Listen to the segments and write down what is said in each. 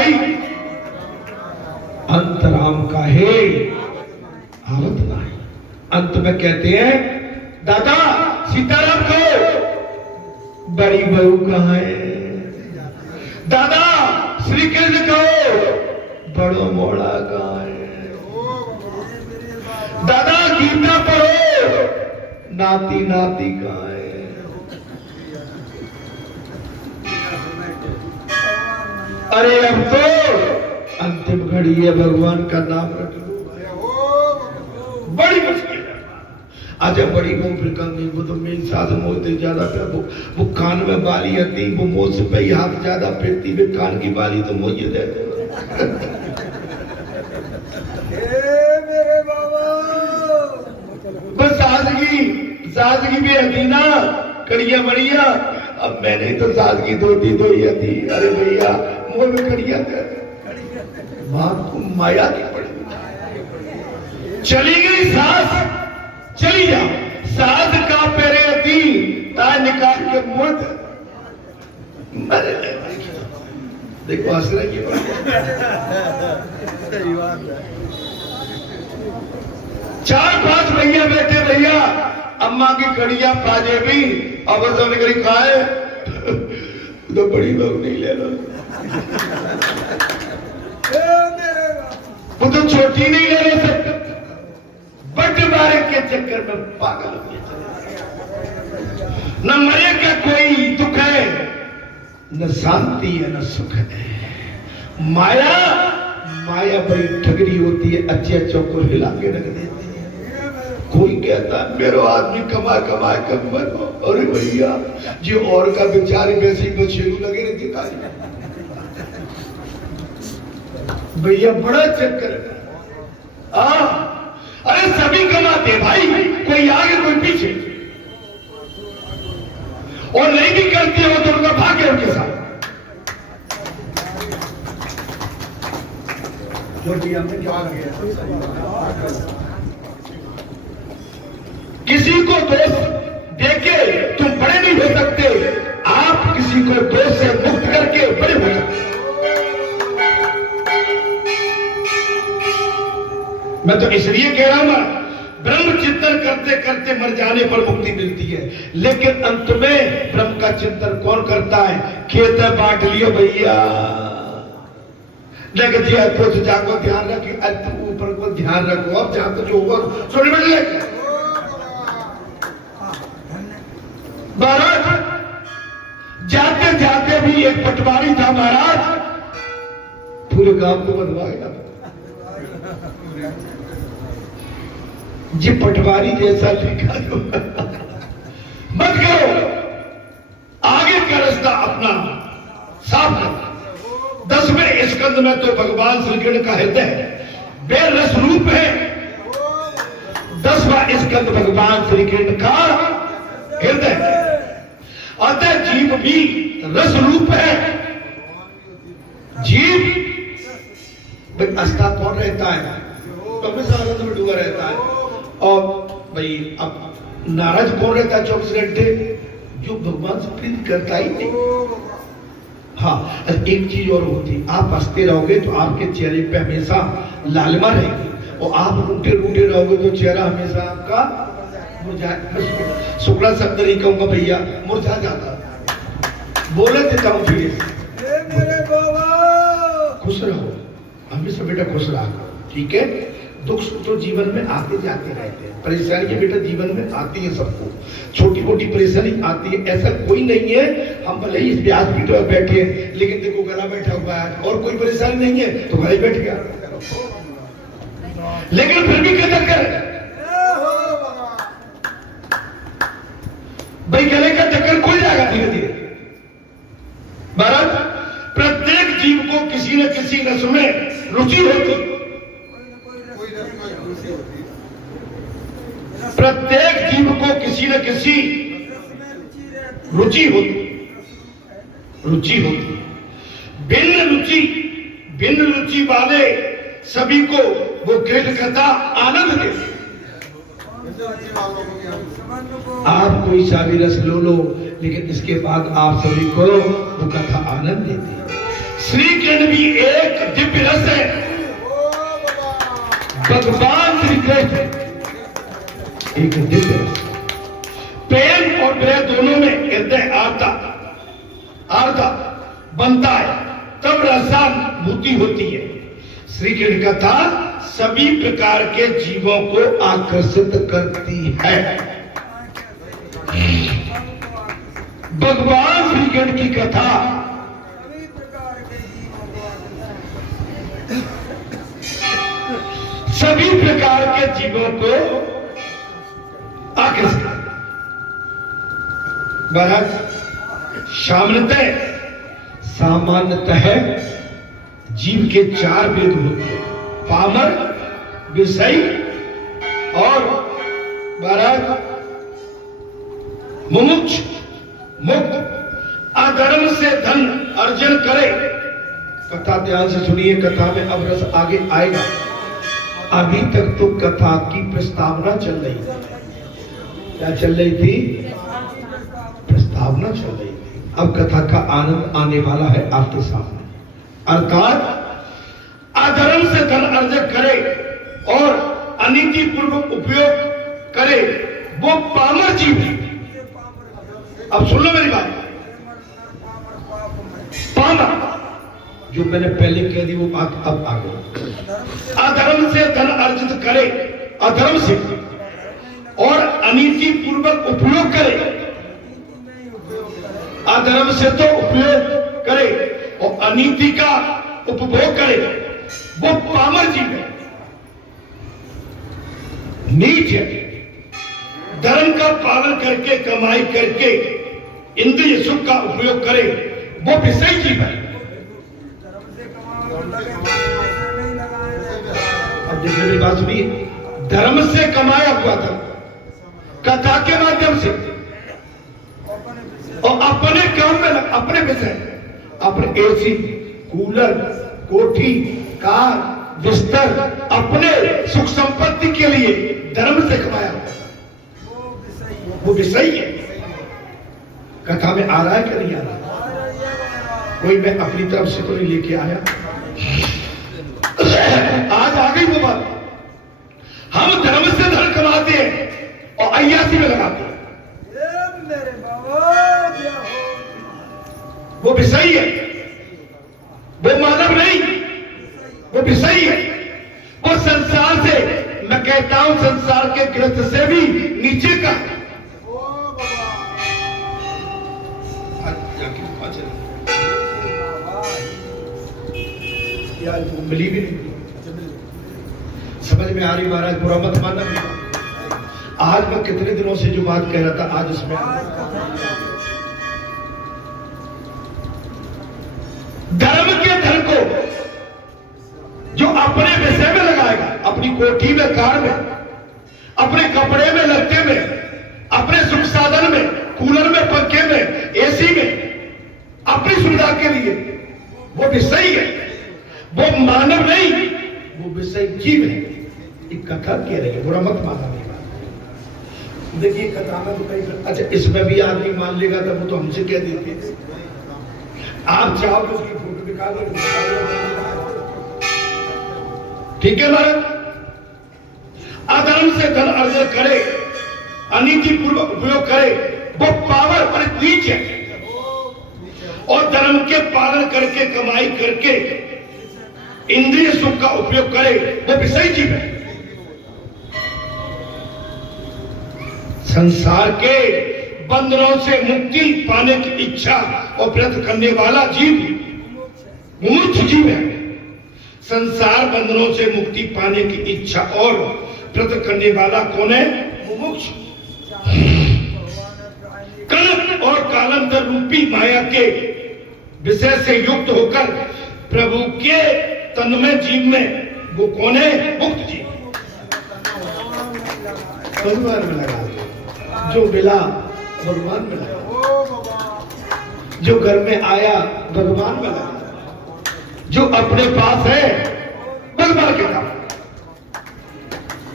भाई अंतराम का है आवत नहीं। अंत में कहते हैं दादा सीताराम को बड़ी बहू कहाँ है, दादा श्री कृष्ण कहो बड़ो मोड़ा कहाँ है, दादा गीता पढ़ो नाती नाती कहाँ है। अरे अब तो अंतिम घड़ी है, भगवान का नाम रख लो। बड़ी मुश्किल है। अच्छा बड़ी वो फिर नहीं, वो तो मेरी सास मोते ज्यादा कर वो कान में बाली आती, वो मुंह से पे हाथ ज्यादा फेरती, वे कान की बाली तो मुझे दे दो। मेरे बाबा बस सास की भी हती ना कड़िया बढ़िया। अब मैंने तो सास की धोती धोई थी। अरे भैया मुंह में कड़िया मां को माया की पड़ी। चली गई सास, चली जा सास का पेरे थी ताय निकाल के मुर्द मरे। देखो हंस रही है। सही बात है। 4-5 भैया बैठे, भैया अम्मा की कड़िया पाजे भी अब तो निकली खाए तो बड़ी लोग नहीं ले लो। वो तो छोटी नहीं ले लो सब बट मारे के चक्कर में पागल हो गए। न मरे का कोई दुख है, न शांति है, न सुख है। माया बड़ी ठगरी होती है, अच्छे अच्छों को हिला के रख देती है। कोई कहता है मेरा आदमी कमा कम बनो। अरे भैया जो और का बेचारे वैसे बछेरू लगे रहती तारी। भैया बड़ा चक्कर है। अरे सभी कमाते भाई, कोई आगे कोई पीछे, और नहीं भी करते हो तो उनका भाग्य उनके साथ। किसी को दोष देके तुम बड़े नहीं हो सकते, आप किसी को दोष से मुक्त करके बड़े हो सकते। मैं तो इसलिए कह रहा हूं ना, ब्रह्म चिंतन करते करते मर जाने पर मुक्ति मिलती है, लेकिन अंत में ब्रह्म का चिंतन कौन करता है? खेत बांट लियो भैया, लेकिन जी कुछ जाको ध्यान रखिए, ऊपर को ध्यान रखो। अब जहां तो जो होगा सुन मिल महाराज। जाते जाते भी एक पटवारी था महाराज, पूरे गांव को बनवा गया। जी पटवारी जैसा लिखा जो मत करो, आगे का रास्ता अपना साफ रखो। 10वें स्कंद में तो भगवान श्री कृष्ण का हृदय बेरस रूप है। 10वां स्कंद भगवान श्री कृष्ण का हृदय है। अतः जीव भी रस रूप है। जीव अस्था कौन रहता है? तो हमेशा आनंद में डूबा रहता है। और भाई अब नाराज कौन रहता है 24 घंटे? जो भगवान से प्रीति करता ही नहीं। हाँ एक चीज और होती, आप हंसते रहोगे तो आपके चेहरे पे हमेशा लालिमा रहेगी, और आप रूठे रूठे रहोगे तो चेहरा हमेशा आपका मुरझा। शुक्ला शब्द नहीं कहूंगा भैया, मुरझा जाता। बोले थे कम खुश रहो, हमेशा बेटा खुश रहो, ठीक है। दुख सुख तो जीवन में आते जाते रहते हैं, परेशानी बेटा जीवन में आती है सबको, छोटी मोटी परेशानी आती है, ऐसा कोई नहीं है। हम भले ही इस व्यासपीठ पर बैठे हैं, लेकिन देखो गला बैठा हुआ है और कोई परेशानी नहीं है तो गले बैठ गया, लेकिन फिर भी क्या चक्कर भाई, गले का चक्कर खुल जाएगा धीरे धीरे। महाराज प्रत्येक जीव को किसी न किसी रस में रुचि होती, प्रत्येक जीव को किसी न किसी रुचि होती। भिन्न रुचि वाले सभी को वो कृष्ण कथा आनंद देती। आप कोई सा भी रस लो, लेकिन इसके बाद आप सभी को वो कथा आनंद देती। श्री कृष्ण भी एक दिव्य रस है। भगवान श्री कृष्ण एक दिव्य रस। प्रेम और भय दोनों में हृदय आर्द्रता बनता है, तब रसानुभूति होती है। श्री कृष्ण कथा सभी प्रकार के जीवों को आकर्षित करती है। भगवान श्री कृष्ण की कथा सभी प्रकार के जीवों को आकर्षित। सामान्यतः जीव के 4 भेद होते हैं, पामर, विषयी और मुमुक्ष। मुक्त अधर्म से धन अर्जन करे। कथा ध्यान से सुनिए, कथा में अब रस आगे आएगा। अभी तक तो कथा की प्रस्तावना चल रही थी। क्या चल रही थी? प्रस्तावना चल रही थी। अब कथा का आनंद आने वाला है आपके सामने। अर्थात अधर्म से धन अर्जन करे और अनीति पूर्वक उपयोग करे, वो पामर जीव है। अब सुन लो मेरी बात। पामर जो मैंने पहले कह दी वो बात अब आ गई। अधर्म से धन अर्जित करे, अधर्म से, और अनीति पूर्वक उपयोग करे। अधर्म से तो उपयोग करे और अनीति का उपभोग करे, वो पामर जीव है, नीच है। धर्म का पालन करके, कमाई करके इंद्रिय सुख का उपयोग करे, वो विषयी जीव है। अब देखिए मेरी बात सुनिए, धर्म से कमाया हुआ था कथा के माध्यम से, और अपने काम में, अपने विषय, अपने एसी, कूलर, कोठी, कार, बिस्तर, अपने सुख संपत्ति के लिए धर्म से कमाया, वो विषयी है। कथा में आ रहा है कि नहीं आ रहा? कोई मैं अपनी तरफ से तो नहीं लेके आया। आज आ गई वो बात। हम धर्म से धन कमाते हैं और अय्यासी में लगाते हैं, वो विषयी है, वो मानव नहीं, वो विषयी है। वो संसार से, मैं कहता हूं संसार के ग्रस्त से भी नीचे का। यार मिली भी नहीं, समझ में आ रही महाराज? बुरा मत मानना। आज मैं कितने दिनों से जो बात कह रहा था, आज उसमें धर्म के धन को जो अपने विषय में लगाएगा, अपनी कोठी में, कार में, अपने कपड़े में, लत्ते में, अपने सुख साधन में, कूलर में, पंखे में, एसी में, अपनी सुविधा के लिए, वो विषयी है, वो मानव नहीं, वो विषय जीव है। एक कथा कह रही है, बुरा मत मानना। नहीं बात देखिए, कथा में तो कई, अच्छा इसमें भी आदमी मान लेगा तब वो तो हमसे कह देते। आप चाहो तो उसकी फोटो निकाल लो, ठीक है महाराज? अधर्म से धन अर्जन करे, अनीति पूर्वक उपयोग करे, वो पावर पर नीच है। और धर्म के पालन करके, कमाई करके इंद्रिय सुख का उपयोग करे, वो विषयी जीव है। संसार के बंधनों से मुक्ति पाने की इच्छा और प्रयत्न करने वाला जीव मुमुक्ष जीव है। संसार बंधनों से मुक्ति पाने की इच्छा और प्रयत्न करने वाला कौन है? मुमुक्ष। कल्प और कालांतर रूपी माया के विषय से युक्त होकर प्रभु के तन्मय जीव में वो कौन है? मुक्त जीव। भगवान में लगा, जो मिला भगवान में लगा, जो घर में आया भगवान में लगा, जो अपने पास है भगवान के काम।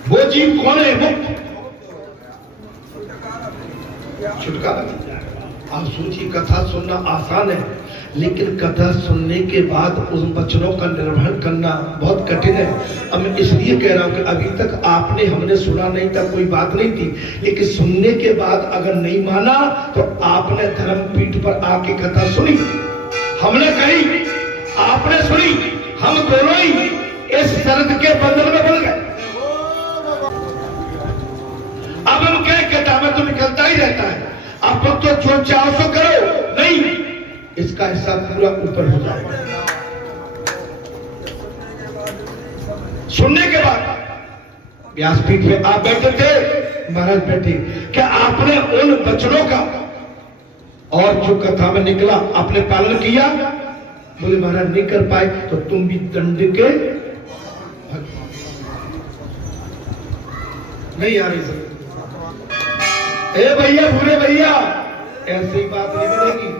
वो जीव कौन है? मुक्त। छुटकारा। आप सोचिए, कथा सुनना आसान है, लेकिन कथा सुनने के बाद उन वचनों का निर्वहन करना बहुत कठिन है। अब मैं इसलिए कह रहा हूं कि अभी तक आपने हमने सुना नहीं था, कोई बात नहीं थी, लेकिन सुनने के बाद अगर नहीं माना तो आपने धर्मपीठ पर आके कथा सुनी, हमने कही, आपने सुनी, हम दोनों ही इस शर्त के बंधन में बन गए। अब हम क्या कथा में तो निकलता ही रहता है, अब तो जो चाहो सो करो, नहीं, इसका हिस्सा पूरा ऊपर हो जाएगा। सुनने के बाद व्यासपीठ पे आप बैठे थे, महाराज बैठे, क्या आपने उन वचनों का और जो कथा में निकला आपने पालन किया? बोले महाराज नहीं कर पाए तो तुम भी दंड के नहीं आ रही सर। ए भैया, भूरे भैया, ऐसी बात नहीं मिलेगी,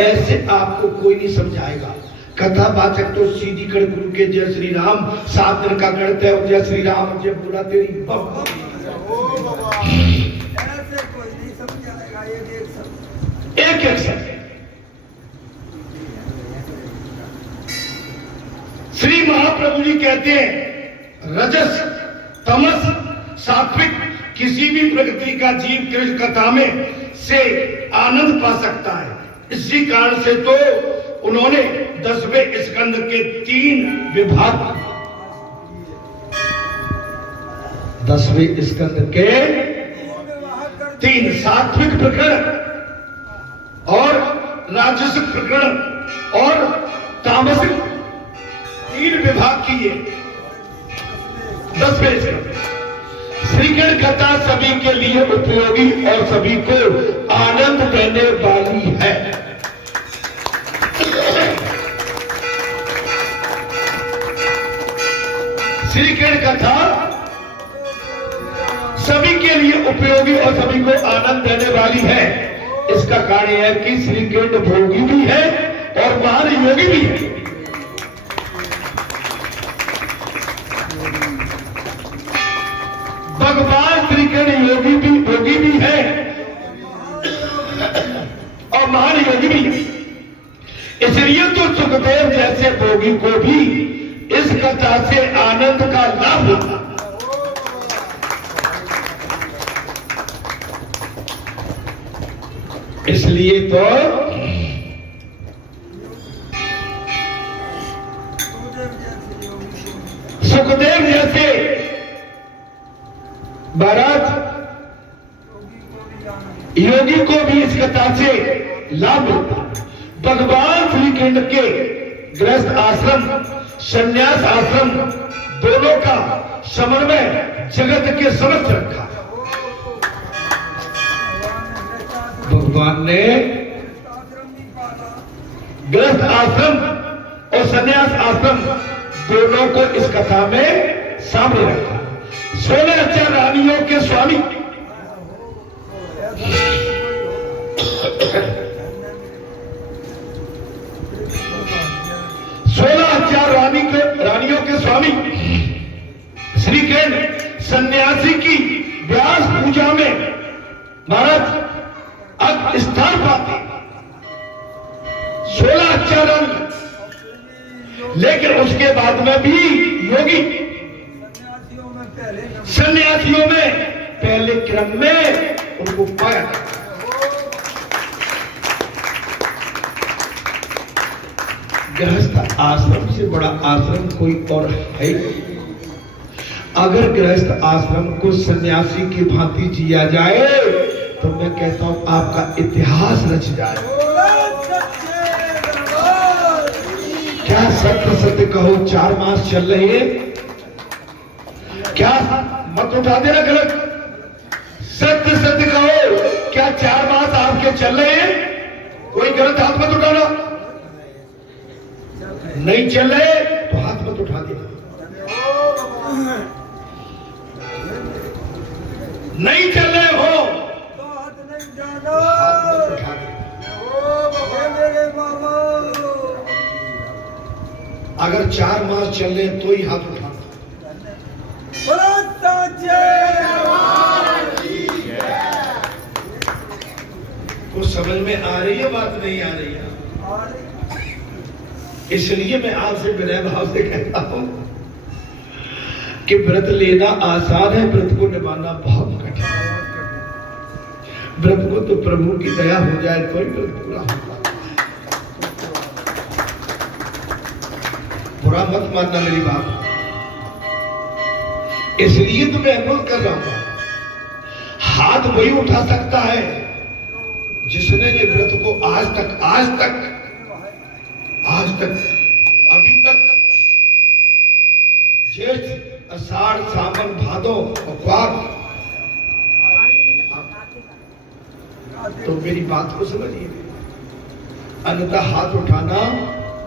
ऐसे आपको कोई नहीं समझाएगा। कथा वाचक तो सीधी कर गुरु के जय श्री राम, 7 दिन का गणित है, जय श्री राम, जय बोला तेरी बप। ऐसे कोई नहीं समझाएगा, एक एक शब्द। श्री महाप्रभु जी कहते हैं रजस, तमस, सात्विक किसी भी प्रकृति का जीव कृष्ण कथा में से आनंद पा सकता है। इसी कारण से तो उन्होंने 10वें स्कंद के 3 विभाग, 10वें स्कंद के 3 सात्विक प्रकरण और राजसिक प्रकरण और तामसिक 3 विभाग किए। 10वें स्कंद श्रीकृष्ण कथा सभी के लिए उपयोगी और सभी को आनंद देने वाली है। श्रीकृष्ण कथा सभी के लिए उपयोगी और सभी को आनंद देने वाली है। इसका कारण यह है कि श्रीकृष्ण भोगी भी है और महान योगी भी है। भगवान श्री कृष्ण योगी भी है और महान योगी भी है। इसलिए तो सुखदेव जैसे भोगी को भी इस कथा से आनंद का लाभ होता। इसलिए तो सुखदेव जैसे महाराज योगी को भी इस कथा से लाभ होता। भगवान श्री कृष्ण के गृहस्थ आश्रम, संन्यास आश्रम दोनों का समन्वय जगत के समक्ष रखा। भगवान ने गृहस्थ आश्रम और संन्यास आश्रम दोनों को इस कथा में सामने रखा। 16 रानियों के स्वामी 16,000 रानियों के स्वामी श्री कृष्ण सन्यासी की व्यास पूजा में महाराज स्थान पाते। 16,000 रानी, लेकिन उसके बाद में भी योगी सन्यासियों में पहले क्रम में उनको पाया। गृहस्थ आश्रम से बड़ा आश्रम कोई और है? अगर गृहस्थ आश्रम को सन्यासी की भांति जिया जाए तो मैं कहता हूं आपका इतिहास रच जाए। क्या सत्य सत्य कहो 4 मास चल रहे हैं? क्या मत उठा देना गलत, सत्य सत्य कहो, क्या 4 मास आपके चल रहे हैं? कोई गलत हाथ मत उठाना। नहीं चल रहे तो हाथ मत उठा देना। नहीं चल रहे हो तो हाथ मत उठा देना। अगर 4 मास चल रहे तो ही हाथ उठा। कुछ समझ में आ रही है, बात नहीं आ रही है? इसलिए मैं आपसे विनय भाव से कहता हूं कि व्रत लेना आसान है, व्रत को निभाना बहुत कठिन है। व्रत को तो प्रभु की दया हो जाए तो ही व्रत पूरा होगा। बुरा मत मानना मेरी बात। इसलिए तो मैं अनुरोध कर रहा हूं, हाथ वही उठा सकता है जिसने ये व्रत को आज तक अभी तक जेठ आषाढ़ सावन भादो और तो मेरी बात को समझिए, अन्यथा हाथ उठाना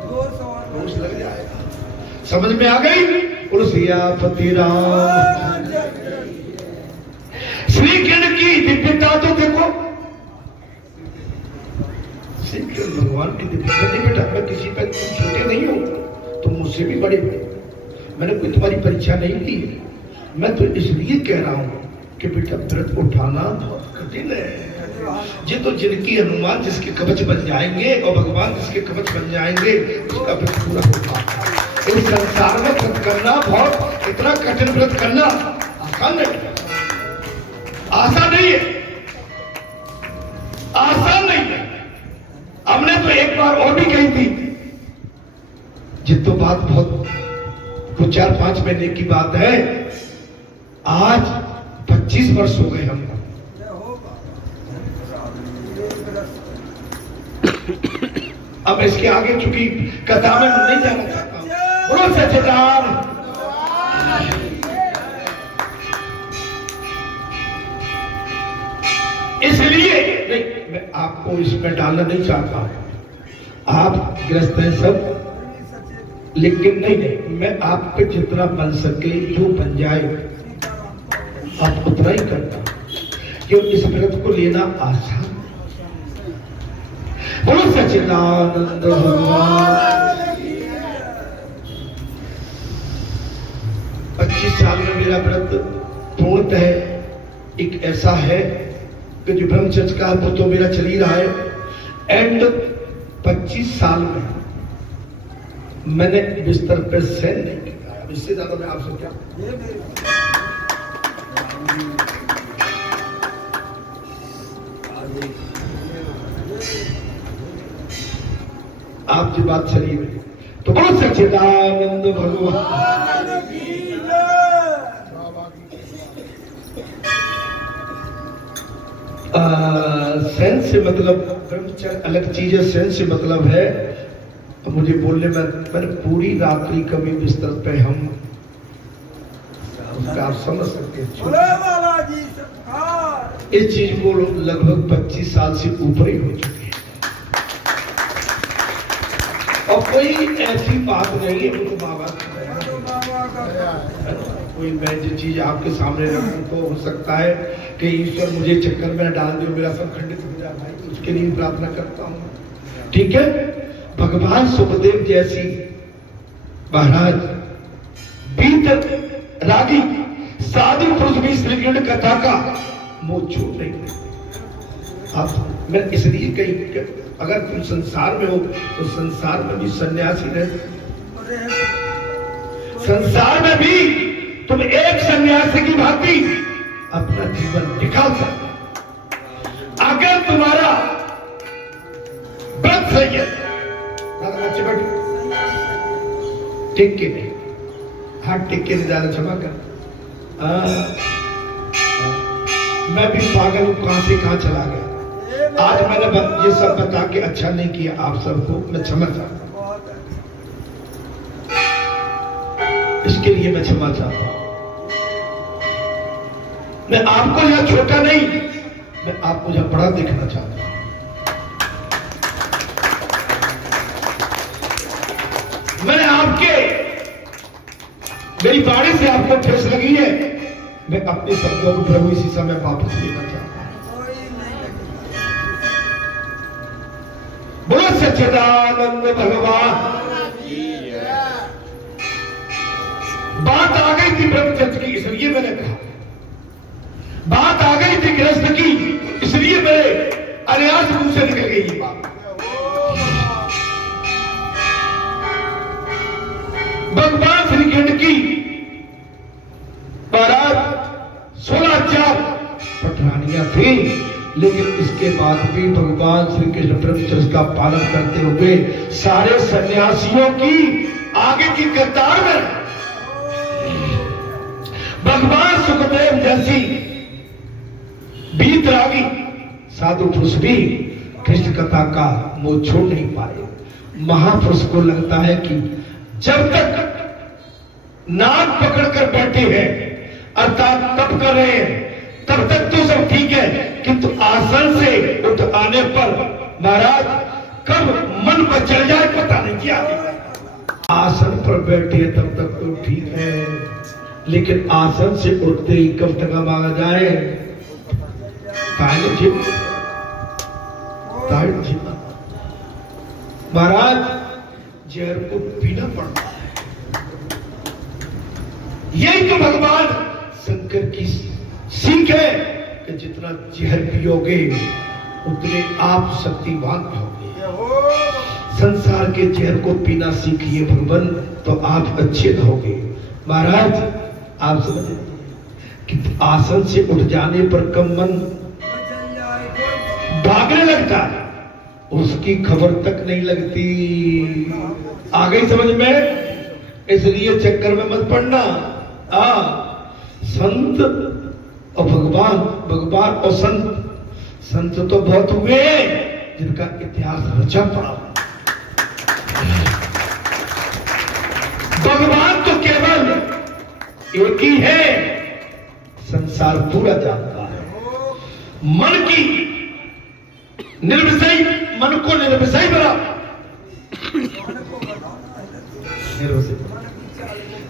रोज लग जाएगा। समझ में आ गई? तुलसियापति राम श्री कृष्ण की दिव्यता तो देखो, श्री कृष्ण भगवान की दिव्यता। नहीं बेटा, मैं किसी का छोटे नहीं हूं, तुम मुझसे भी बड़े हो, मैंने कोई तुम्हारी परीक्षा नहीं ली है। मैं तो इसलिए कह रहा हूं कि बेटा व्रत उठाना बहुत कठिन है। ये तो जिनकी हनुमान जिसके कवच बन जाएंगे और भगवान जिसके कवच बन जाएंगे उसका व्रत पूरा होगा। इस संसार में व्रत करना बहुत, इतना कठिन व्रत करना आसान नहीं, आसान नहीं है, आसान नहीं है। हमने तो एक बार और भी कही थी, जित तो बात बहुत कुछ 4-5 महीने की बात है, आज 25 वर्ष हो गए हमको। अब इसके आगे चूंकि कथा में नहीं जाना चाहता हूं। बोलो सच्चिदान। इसलिए नहीं, मैं आपको इसमें डालना नहीं चाहता हूं। आप गृहस्थ हैं सब, लेकिन नहीं, मैं आप पे जितना बन सके, जो बन जाए आप उतना ही करना, क्यों इस व्रत को लेना आसान। बोलो सच्चिदानंद भगवान। 25 साल में मेरा व्रत पूर्णतः एक ऐसा है कि जो ब्रह्मचर्य का वो तो मेरा चल ही रहा है। एंड 25 साल में मैंने बिस्तर पे सैन नहीं किया। इससे ज्यादा मैं आपसे क्या, आपकी बात चली गई तो बोलो सच्चिदानंद भगवान। सेंस से मतलब ब्रह्मचर्य अलग चीज है, सेंस से मतलब है तो मुझे बोलने में, मैंने पूरी रात्रि कभी बिस्तर पे हम उसका आप समझ सकते हैं। इस चीज को लगभग 25 साल से ऊपर ही हो चुकी है और कोई ऐसी बात नहीं है, वो तो बाबा कोई मैं जो चीज आपके सामने रखूं तो हो सकता है कि ईश्वर मुझे चक्कर में डाल दे, मेरा सब खंडित हो जाए भाई, उसके लिए प्रार्थना करता हूं। ठीक है, भगवान सुखदेव जैसी महाराज बीत रागी साधु पुरुष भी श्री कृष्ण कथा का मुंह छूट नहीं। अब मैं इसलिए कही, अगर तुम संसार में हो तो संसार में भी सन्यासी रहे, संसार में भी तुम एक सन्यासी की भांति अपना जीवन निकाल सकते अगर तुम्हारा व्रत सही है। बच्चे बैठे टिक के नहीं, हाथ टिक के नहीं, ज्यादा क्षमा कर। मैं भी पागल हूं, कहां से कहां चला गया। आज मैंने ये सब बता के अच्छा नहीं किया आप सबको, मैं क्षमा चाहता हूं, इसके लिए मैं क्षमा चाहता हूं। मैं आपको यहां छोटा नहीं, मैं आपको यहां बड़ा देखना चाहता हूं। मैंने आपके, मेरी बाणी से आपको ठेस लगी है, मैं अपने शब्दों को प्रभु इसी समय वापस लेना चाहता हूं। बोलो सच्चिदानंद भगवान। बात आ गई थी ब्रह्मचर्य की, इसलिए मैंने कहा, बात आ गई थी गृहस्थ की, इसलिए मेरे अनायास मुंह से निकल गई ये बात। भगवान श्री कृष्ण की महाराज 16,000 पटरानियां थी, लेकिन इसके बाद भी भगवान श्री कृष्ण ब्रह्मचर्य का पालन करते हुए सारे सन्यासियों की आगे की कतार में भगवान सुखदेव जैसी बीतरागी साधु पुरुष भी कृष्ण कथा का मुंह छोड़ नहीं पाए। महापुरुष को लगता है कि जब तक नाक पकड़कर बैठे हैं अर्थात तप कर रहे हैं तब तक तो सब ठीक है, किंतु आसन से उठ आने पर महाराज कब मन बचल जाए पता नहीं क्या। आसन पर बैठे तब तक तो ठीक है, लेकिन आसन से उठते ही कब तक मांगा जाए महाराज जहर को पीना पड़ता है। यही तो भगवान शंकर की सीख है कि जितना जहर पियोगे उतने आप शक्तिवान होगे। संसार के जहर को पीना सीखिए भगवान, तो आप अच्छे रहोगे। महाराज आप समझे कि आसन से उठ जाने पर कम मन भागने लगता है, उसकी खबर तक नहीं लगती। आ गई समझ में? इसलिए चक्कर में मत पड़ना। संत और भगवान, भगवान और संत तो बहुत हुए जिनका इतिहास रचा पड़ा। भगवान तो केवल एक ही है, संसार पूरा जानता है। मन की निर्विषय, मन को निर्विषय बना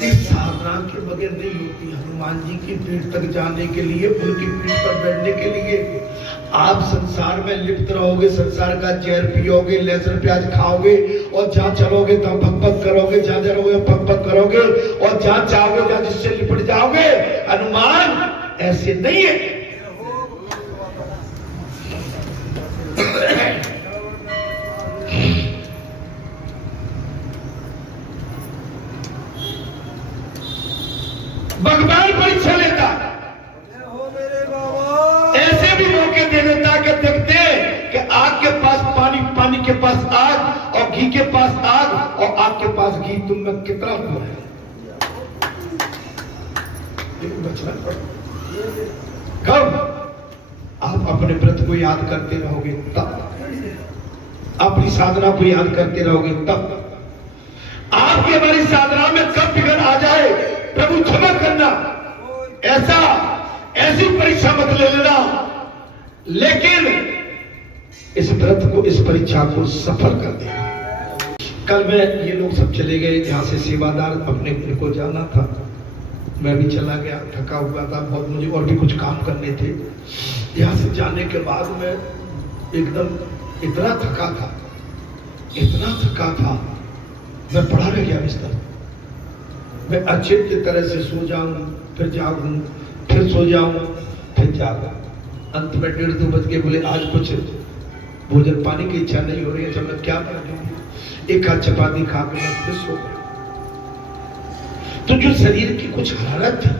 इस साधना के बगैर नहीं होती। हनुमान जी की पीठ तक जाने के लिए, उनकी पीठ पर बैठने के लिए आप संसार में लिप्त रहोगे, संसार का जहर पियोगे, लहसुन प्याज खाओगे, और जहां चलोगे तो भगभग करोगे, जहां जाओगे भगभग करोगे, और जहां चाहोगे जहां जिससे लिपट जाओगे। हनुमान ऐसे नहीं है। भगवान परीक्षा लेता, ऐसे भी मौके दे देता कि देखते कि आग के पास पानी, पानी के पास आग, और घी के पास आग, और आग के पास घी, तुम में कितना हुआ है। बचना पड़ेगा। कब आप अपने व्रत को याद करते रहोगे तब, अपनी साधना को याद करते रहोगे तब। आपकी हमारी साधना में कब बिगड़ आ जाए, प्रभु क्षमा करना, ऐसी परीक्षा मत ले लेना। लेकिन इस व्रत को, इस परीक्षा को सफल कर देना। कल मैं, ये लोग सब चले गए, यहाँ से सेवादार अपने घर को जाना था, मैं भी चला गया, थका हुआ था बहुत, मुझे और भी कुछ काम करने थे। यहाँ से जाने के बाद मैं एकदम इतना थका था, मैं पड़ा रह गया बिस्तर। मैं अच्छे तरह से सो जाऊं, फिर जागूं, फिर सो जाऊं, फिर जागूं। अंत में 1:30-2 बज के बोले आज कुछ भोजन पानी की इच्छा नहीं हो रही है, जब मैं क्या कर दूं। एक हाथ चपाती खा के मैं फिर सो गया। तो जो शरीर की कुछ हरारत थी,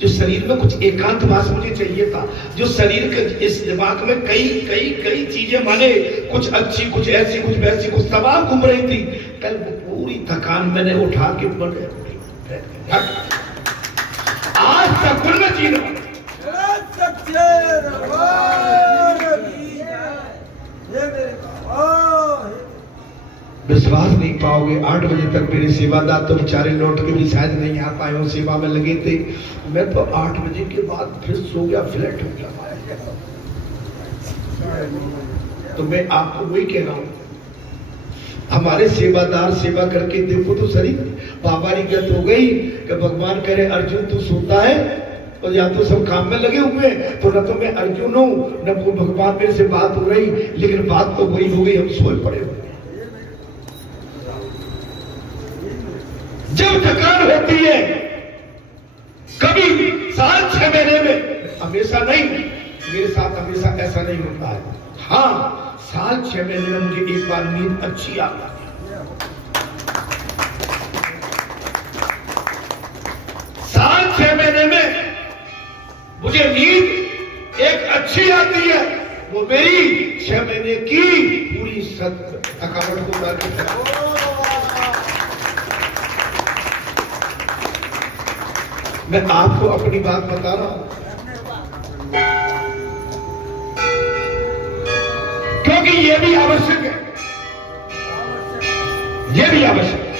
जो शरीर में कुछ एकांतवास मुझे चाहिए था, जो शरीर के इस दिमाग में कई चीजें, माने कुछ अच्छी, कुछ ऐसी, कुछ वैसी, कुछ तमाम घूम रही थी। कल पूरी थकान मैंने उठा के बोले आज तक न जीना। विश्वास नहीं पाओगे, 8 बजे तक मेरे सेवादार तो बेचारे लौट के भी शायद नहीं आ पाए, वो सेवा में लगे थे। मैं तो 8 बजे के बाद फिर सो गया, फ्लैट हो गया। तो मैं आपको वही कह रहा हूं, हमारे सेवादार सेवा करके देखो तो शरीर बाबारी गत हो गई कि भगवान करे अर्जुन तू सोता है, और या तो सब काम में लगे हुए, तो न तो मैं अर्जुन हूं, न कोई भगवान मेरे से बात हो रही, लेकिन बात तो वही हो गई, हम सोए पड़े हुए। जब थकान होती है, कभी साल 6 महीने में, हमेशा नहीं, मेरे साथ हमेशा ऐसा नहीं होता है। हाँ, साल 6 महीने में मुझे एक बार नींद अच्छी आ गई। करने की पूरी थकावट को उतार के मैं आपको अपनी बात बता रहा हूं, क्योंकि ये भी आवश्यक है, ये भी आवश्यक है।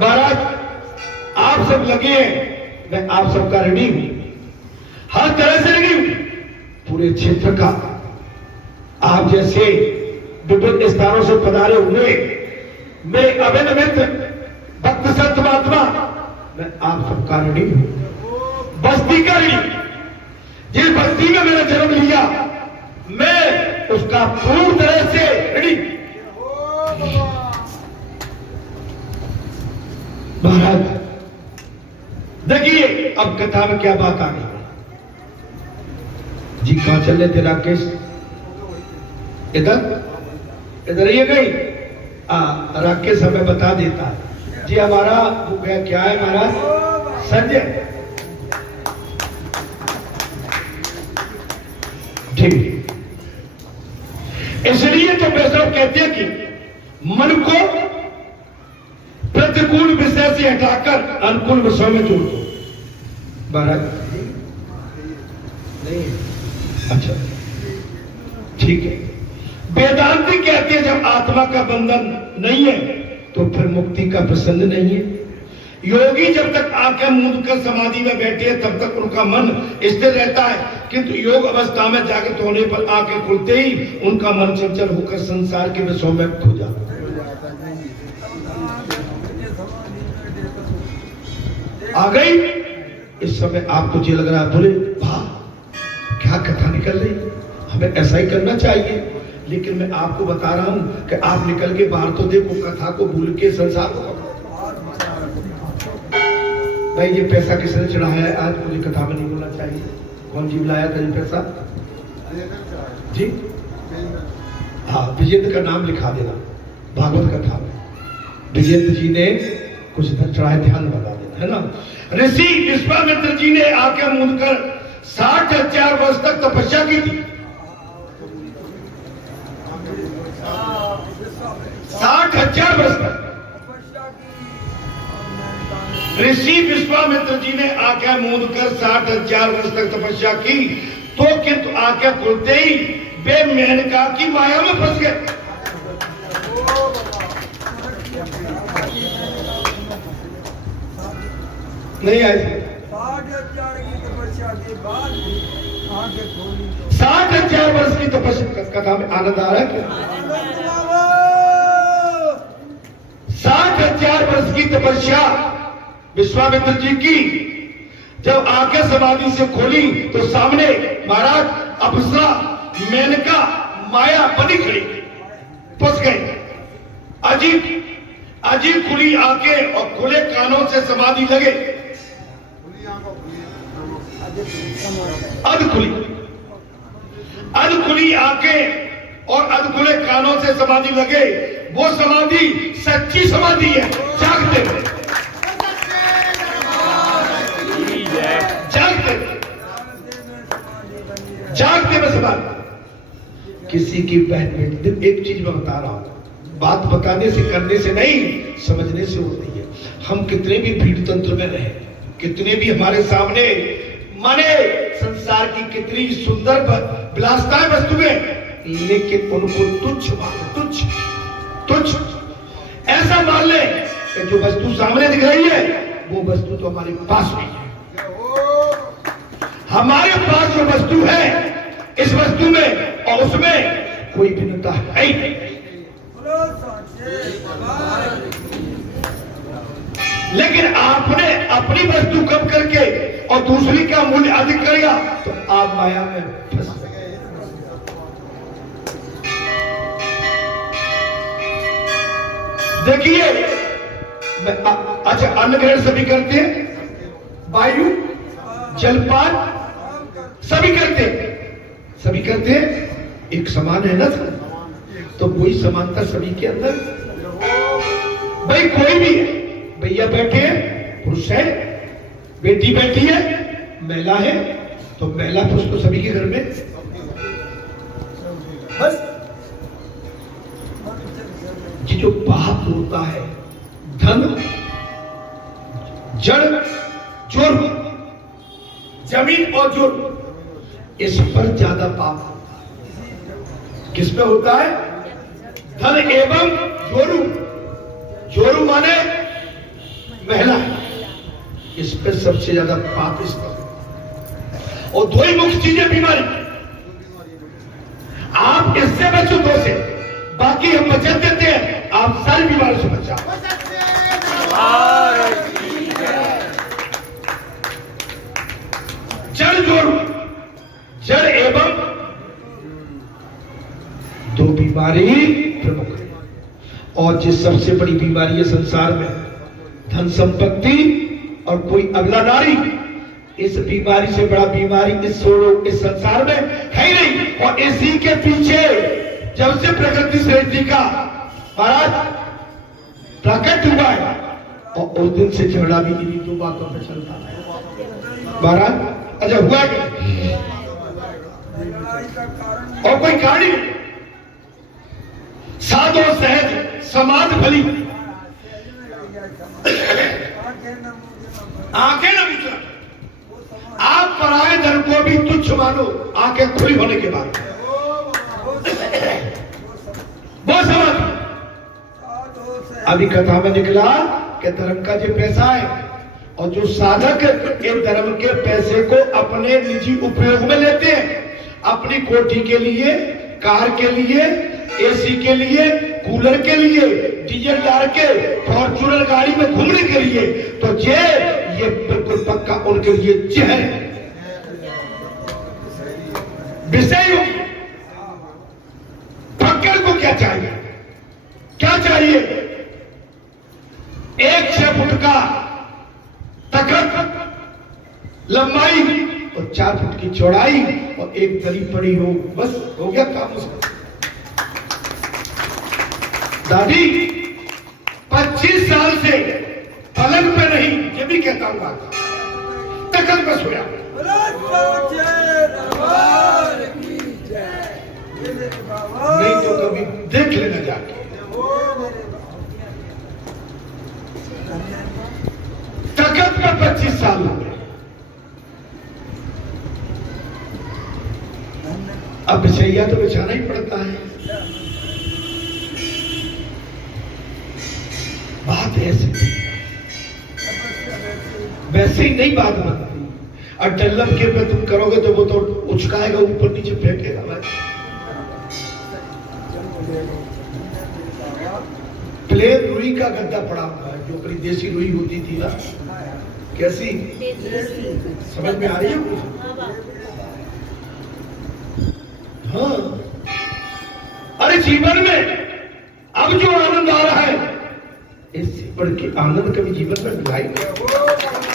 महाराज आप सब लगे हैं, मैं आप सबका ऋणी हूं, हर तरह से ऋणी हूं। पूरे क्षेत्र का आप जैसे विभिन्न स्थानों से पधारे हुए मेरे अभिन्न मित्र भक्त संत महात्मा, मैं आप सबका ऋणी हूं, बस्ती का ऋणी। जिस बस्ती में मैंने जन्म लिया मैं उसका पूर्ण तरह से ऋणी। महाराज देखिए अब कथा में क्या बात आ गई जी। कहां चले थे राकेश? इधर ये गई। राकेश हमें बता देता है जी। हमारा वो क्या है महाराज? संजय। ठीक, इसलिए तो वैष्णव कहते हैं कि मन को प्रतिकूल विषय से हटाकर अनुकूल विषय में जोड़ दो। महाराज नहीं, अच्छा ठीक है। वेदांती कहते हैं जब आत्मा का बंधन नहीं है तो फिर मुक्ति का प्रसन्न नहीं है। योगी जब तक आंखें मूंद कर समाधि में बैठे हैं तब तक उनका मन स्थिर रहता है, किंतु योग अवस्था में जागृत होने पर आंखें खुलते ही उनका मन चंचल होकर संसार के विषयों में खो जाता है। आ गई। इस समय आपको ये लग रहा है बोले वाह क्या कथा निकल रही, हमें ऐसा ही करना चाहिए। लेकिन मैं आपको बता रहा हूं कि आप निकल के बाहर तो देखो, कथा को भूल के संसार को। भाई ये पैसा किसने चढ़ाया है? आज मुझे कथा में नहीं बोलना चाहिए। कौन जी लाया था ये पैसा जी? हाँ, विजेंद्र का नाम लिखा देना भागवत कथा में। विजेंद्र जी ने कुछ इधर चढ़ाया, ध्यान बता देना है ना। ऋषि विश्वामित्र जी ने आंखें मूंद कर 60,000 वर्ष तक तपस्या की थी। 60,000 वर्ष तक ऋषि विश्वामित्र जी ने आंखें मूंद कर 60,000 वर्ष तक तपस्या की, तो किंतु आंखें खुलते ही वे मेनका की माया में फंस गए। नहीं आई। 60,000 की तपस्या के बाद 60,000 वर्ष की तपस्या कथा में आनंद आ रहा है क्या? 60,000 वर्ष की तपस्या विश्वामित्र जी की। जब आंखें समाधि से खोली तो सामने महाराज अप्सरा मेनका माया बनी खड़ी, फंस गए। अजीब खुली आंखें और खुले कानों से समाधि लगे। अध खुली आंखें और अध खुले कानों से समाधि लगे। वो समाधि सच्ची समाधि है, जागते में समाधि। किसी की बहन बेटी, एक चीज मैं बता रहा हूं, बात बताने से करने से नहीं, समझने से होती है। हम कितने भी भीड़ तंत्र में रहे, कितने भी हमारे सामने माने संसार की कितनी सुंदर विलासताएं वस्तुएं, लेकिन उनको तुच्छ मानो, तुच्छ ऐसा मान ले कि जो वस्तु सामने दिख रही है वो वस्तु तो हमारे पास भी है। हमारे पास जो वस्तु है, इस वस्तु में और उसमें कोई भिन्नता है ही नहीं। लेकिन आपने अपनी वस्तु कम करके और दूसरी का मूल्य अधिक करेगा तो आप माया में फंस गए। देखिए अच्छा, अन्न ग्रहण सभी करते हैं, वायु जलपान सभी करते हैं, एक समान है ना सर? तो कोई समानता सभी के अंदर। भाई कोई भी है, भैया बैठे हैं पुरुष है, बेटी बैठी है महिला है, तो महिला पुरुष तो सभी के घर में बस जो पाप होता है, धन, जड़, जुर्म, जमीन और जुर्म, इस पर ज्यादा पाप होता है। किस पे होता है? धन एवं जोरू। जोरू माने महिला, इस पे सबसे ज्यादा पाप इस पर। और दो ही मुख्य चीजें बीमारी, आप इससे बचो दो से, बाकी हम बचत देते हैं, आप सारी बीमारी से बचाओ। जड़ जोड़, जड़ एवं दो बीमारी प्रमुख है। और जिस सबसे बड़ी बीमारी है संसार में, धन संपत्ति और कोई अगला नारी, इस बीमारी से बड़ा बीमारी इस संसार में है ही नहीं। और इसी के पीछे जब से प्रकृति सृष्टि का महाराज प्रकट हुआ है, और उस दिन से झगड़ा भी इन्हीं दो बातों पे चलता है महाराज। अच्छा हुआ क्या? और कोई कारण नहीं। साध और सहज समाज भली, आंखें न मिचला। आप पराये धन को भी तुच्छ मानो, आंखें खुली होने के बाद वो समझ। अभी कथा में निकला कि धर्म का जो पैसा है, और जो साधक इन धर्म के पैसे को अपने निजी उपयोग में लेते हैं, अपनी कोठी के लिए, कार के लिए, एसी के लिए, कूलर के लिए, डीजल डाल के फॉर्च्यूनर गाड़ी में घूमने के लिए, तो ये बिल्कुल पक्का उनके लिए जहर विषय। फक्कर को क्या चाहिए? क्या चाहिए? 1 6 फुट का तखत लंबाई और 4 फुट की चौड़ाई और एक दरी पड़ी हो, बस हो गया काम उसका। दादी 25 साल से पलंग पे नहीं, ये भी कहता हूं बात, तखत पे सोया। नहीं तो कभी देख लेना जाके। तखत पे 25 साल हो गए। अब बिछैया तो बिछाना ही पड़ता है। बात ऐसी वैसे ही नहीं बात बनती। और डल्लम के पे तुम करोगे तो वो तो उचकाएगा, ऊपर नीचे फेंकेगा भाई। प्लेन रुई का गद्दा पड़ा हुआ है, जो अपनी देसी रुई होती थी ना, कैसी समझ में आ रही है? हाँ, अरे जीवन में अब जो आनंद आ रहा है, इससे बढ़ के आनंद कभी जीवन में मिला ही नहीं।